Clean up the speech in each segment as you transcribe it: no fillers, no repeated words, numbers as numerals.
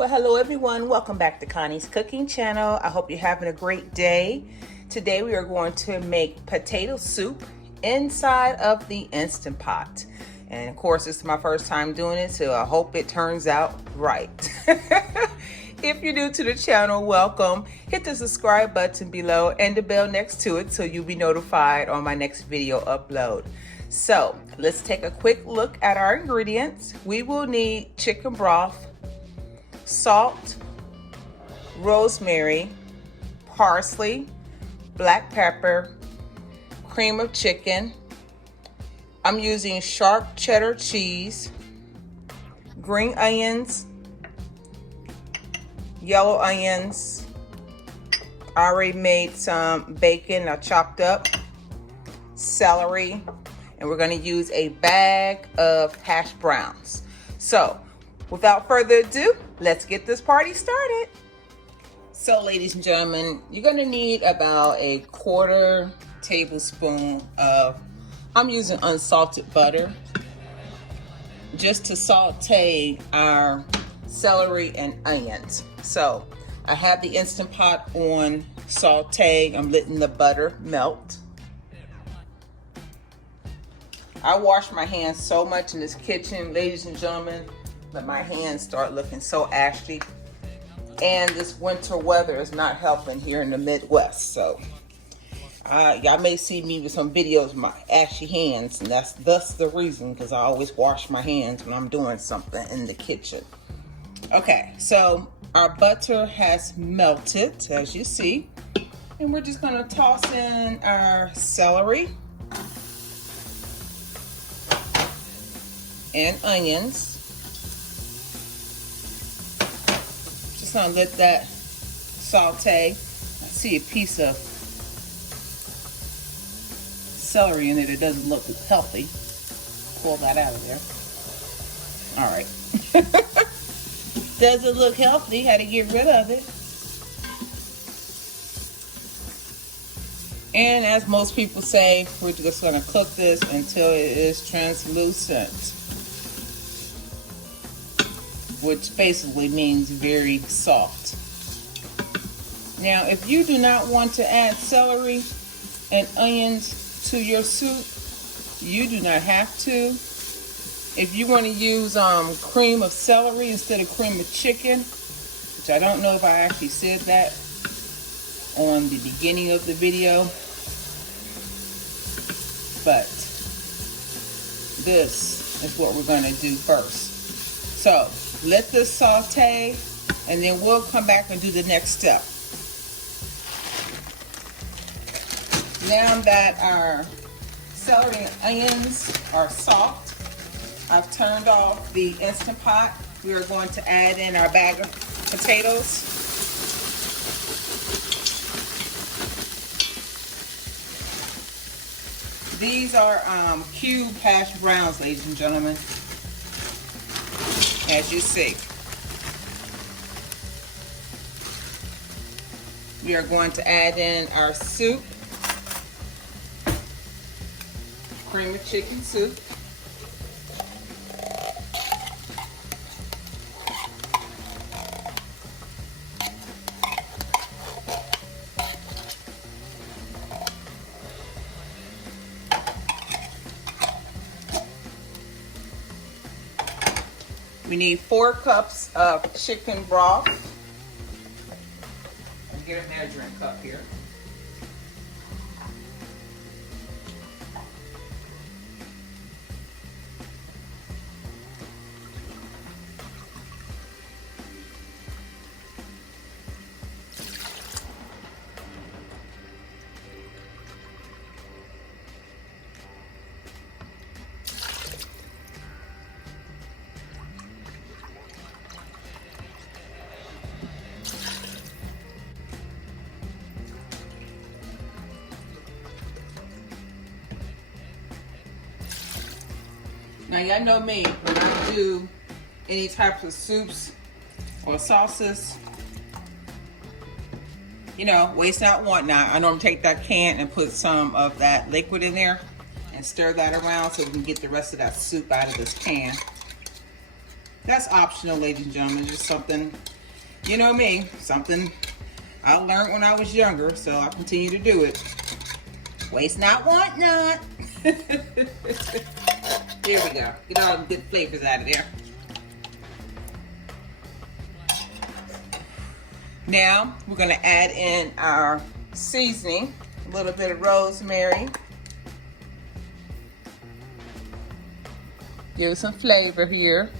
Well, hello everyone. Welcome back to Connie's cooking channel. I hope you're having a great day. Today we are going to make potato soup inside of the Instant Pot. And of course, this is my first time doing it, so I hope it turns out right. If you're new to the channel, welcome. Hit the subscribe button below and the bell next to it so you'll be notified on my next video upload. So let's take a quick look at our ingredients. We will need chicken broth, salt, rosemary, parsley, black pepper, cream of chicken. I'm using sharp cheddar cheese, green onions, yellow onions. I already made some bacon I chopped up, celery, and we're going to use a bag of hash browns. So without further ado, let's get this party started. So ladies and gentlemen, you're gonna need about a 1/4 tablespoon of, I'm using unsalted butter, just to saute our celery and onions. So I have the Instant Pot on saute. I'm letting the butter melt. I wash my hands so much in this kitchen, ladies and gentlemen, that my hands start looking so ashy, and this winter weather is not helping here in the Midwest. So y'all may see me with some videos of my ashy hands, and that's thus the reason, because I always wash my hands when I'm doing something in the kitchen. Okay, so our butter has melted, as you see, and we're just going to toss in our celery and onions. Just gonna let that saute. I see a piece of celery in it that doesn't look healthy. Pull that out of there. All right. Doesn't look healthy. Had to get rid of it. And as most people say, we're just gonna cook this until it is translucent, which basically means very soft. Now, if you do not want to add celery and onions to your soup, you do not have to. If you want to use cream of celery instead of cream of chicken, which I don't know if I actually said that on the beginning of the video, but this is what we're going to do first. So let this saute, and then we'll come back and do the next step. Now that our celery and onions are soft, I've turned off the Instant Pot. We are going to add in our bag of potatoes. These are cube hash browns, ladies and gentlemen, as you see. We are going to add in our soup, cream of chicken soup. We need 4 cups of chicken broth. I'll get a measuring cup here. Now y'all know me, when I do any types of soups or sauces, you know, waste not, want not. I normally take that can and put some of that liquid in there and stir that around so we can get the rest of that soup out of this pan. That's optional, ladies and gentlemen. Just something, you know me, something I learned when I was younger, so I continue to do it. Waste not, want not. Here we go. Get all the good flavors out of there. Now, we're going to add in our seasoning. A little bit of rosemary. Give it some flavor here.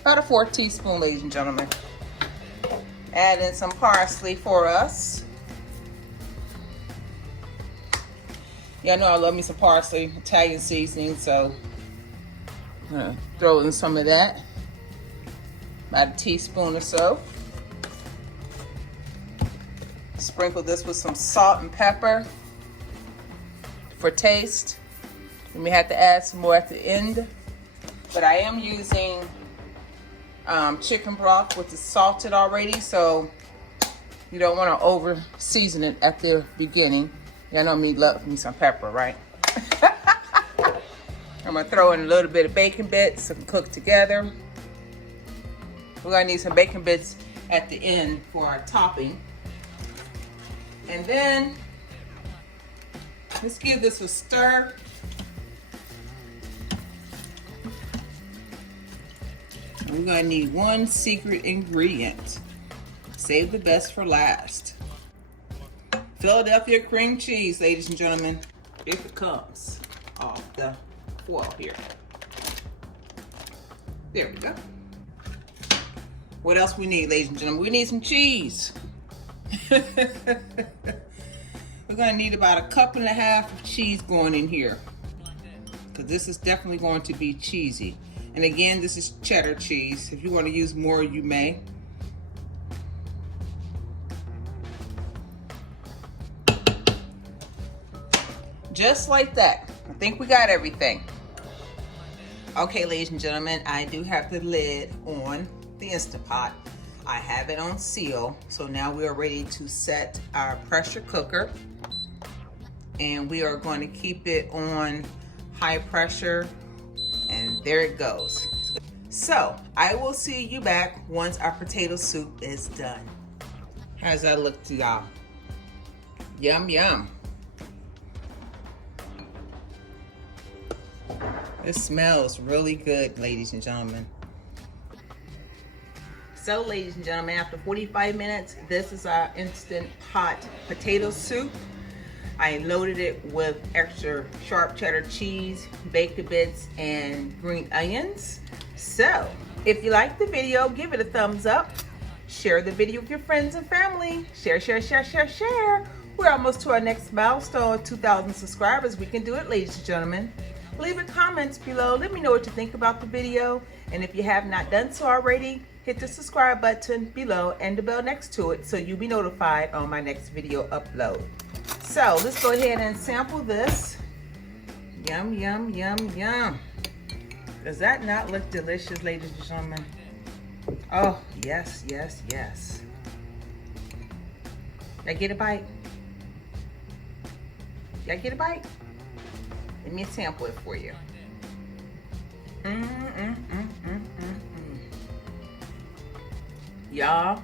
About a 4th teaspoon, ladies and gentlemen. Add in some parsley for us. Y'all know I love me some parsley, Italian seasoning, so I'm gonna throw in some of that. About a teaspoon or so. Sprinkle this with some salt and pepper for taste. We may have to add some more at the end, but I am using chicken broth, which is salted already, so you don't want to over season it at the beginning. Y'all know me, love me some pepper, right? I'm gonna throw in a little bit of bacon bits and cook together. We're gonna need some bacon bits at the end for our topping. And then let's give this a stir. We're gonna need one secret ingredient. Save the best for last. Philadelphia cream cheese, ladies and gentlemen, if it comes off the foil here. There we go. What else we need, ladies and gentlemen? We need some cheese. We're gonna need about 1.5 cups of cheese going in here, because this is definitely going to be cheesy. And again, this is cheddar cheese. If you want to use more, you may. Just like that. I think we got everything. Okay, ladies and gentlemen, I do have the lid on the Instant Pot. I have it on seal. So now we are ready to set our pressure cooker. And we are going to keep it on high pressure. And there it goes. So I will see you back once our potato soup is done. How does that look to y'all? Yum, yum. It smells really good, ladies and gentlemen. So, ladies and gentlemen, after 45 minutes, this is our Instant Pot potato soup. I loaded it with extra sharp cheddar cheese, bacon bits, and green onions. So, if you like the video, give it a thumbs up. Share the video with your friends and family. Share, share, share, share, share. We're almost to our next milestone, 2,000 subscribers. We can do it, ladies and gentlemen. Leave a comment below. Let me know what you think about the video. And if you have not done so already, hit the subscribe button below and the bell next to it so you'll be notified on my next video upload. So let's go ahead and sample this. Yum, yum, yum, yum. Does that not look delicious, ladies and gentlemen? Oh, yes, yes, yes. Y'all get a bite? Y'all get a bite? Let me sample it for you. Y'all,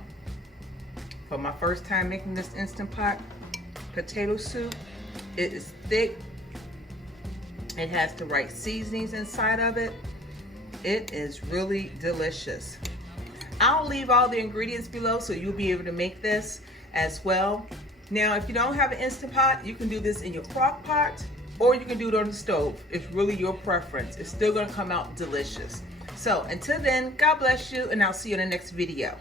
for my first time making this Instant Pot potato soup, it is thick. It has the right seasonings inside of it. It is really delicious. I'll leave all the ingredients below so you'll be able to make this as well. Now, if you don't have an Instant Pot, you can do this in your crock pot, or you can do it on the stove. It's really your preference. It's still gonna come out delicious. So until then, God bless you, and I'll see you in the next video.